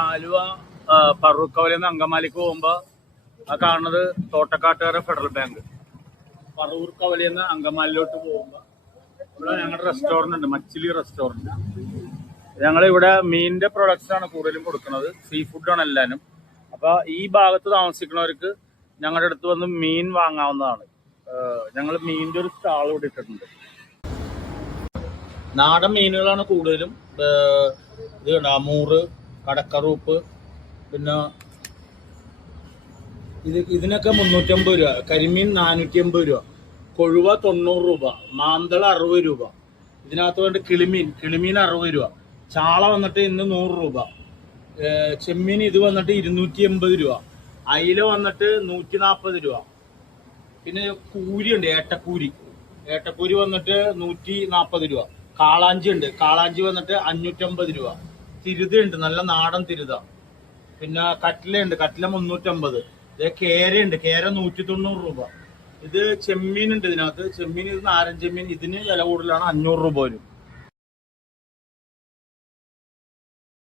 ആലുവ പറൂക്കവലിൽ നിന്ന് അങ്കമാലിക്ക് പോകുമ്പോൾ ആ കാണുന്നത് തോട്ടക്കാട്ടുകാര ഫെഡറൽ ബാങ്ക്. പറൂർക്കവലിൽ നിന്ന് അങ്കമാലിലോട്ട് പോകുമ്പോൾ ഇവിടെ ഞങ്ങളുടെ റെസ്റ്റോറന്റ് ഉണ്ട്, മച്ചിലി റെസ്റ്റോറന്റ്. ഞങ്ങളിവിടെ മീനിന്റെ പ്രൊഡക്ട്സ് ആണ് കൂടുതലും കൊടുക്കുന്നത്, സീ ഫുഡാണ് എല്ലാവരും. അപ്പൊ ഈ ഭാഗത്ത് താമസിക്കുന്നവർക്ക് ഞങ്ങളുടെ അടുത്ത് വന്ന് മീൻ വാങ്ങാവുന്നതാണ്. ഞങ്ങൾ മീനിന്റെ ഒരു സ്റ്റാൾ ഇവിടെ ഇട്ടിട്ടുണ്ട്. നാടൻ മീനുകളാണ് കൂടുതലും. ഇത് അമൂറ്, കടക്കറൂപ്പ്, പിന്നെ ഇതിനൊക്കെ 350 രൂപ, കരിമീൻ 450 രൂപ, കൊഴുവ 90 രൂപ, മാന്തള 60 രൂപ. ഇതിനകത്ത് വേണ്ട കിളിമീൻ 60 രൂപ, ചാള വന്നിട്ട് ഇന്ന് 100 രൂപ, ചെമ്മീൻ ഇത് വന്നിട്ട് 280 രൂപ, അയില വന്നിട്ട് 140 രൂപ. പിന്നെ കൂരി ഉണ്ട്, ഏട്ടക്കൂരി വന്നിട്ട് 140 രൂപ. കാളാഞ്ചി ഉണ്ട്, കാളാഞ്ചി വന്നിട്ട് 550 രൂപ. തിരുത ഉണ്ട്, നല്ല നാടൻ തിരുത. പിന്നെ കട്ടിലുണ്ട്, കട്ടില 350. കേരയുണ്ട്, കേര 190 രൂപ. ഇത് ചെമ്മീൻ ഉണ്ട് ഇതിനകത്ത്. ചെമ്മീൻ ഇത് നാരൻ ചെമ്മീൻ, ഇതിന് വില കൂടുതലാണ്, 500 രൂപ വരും.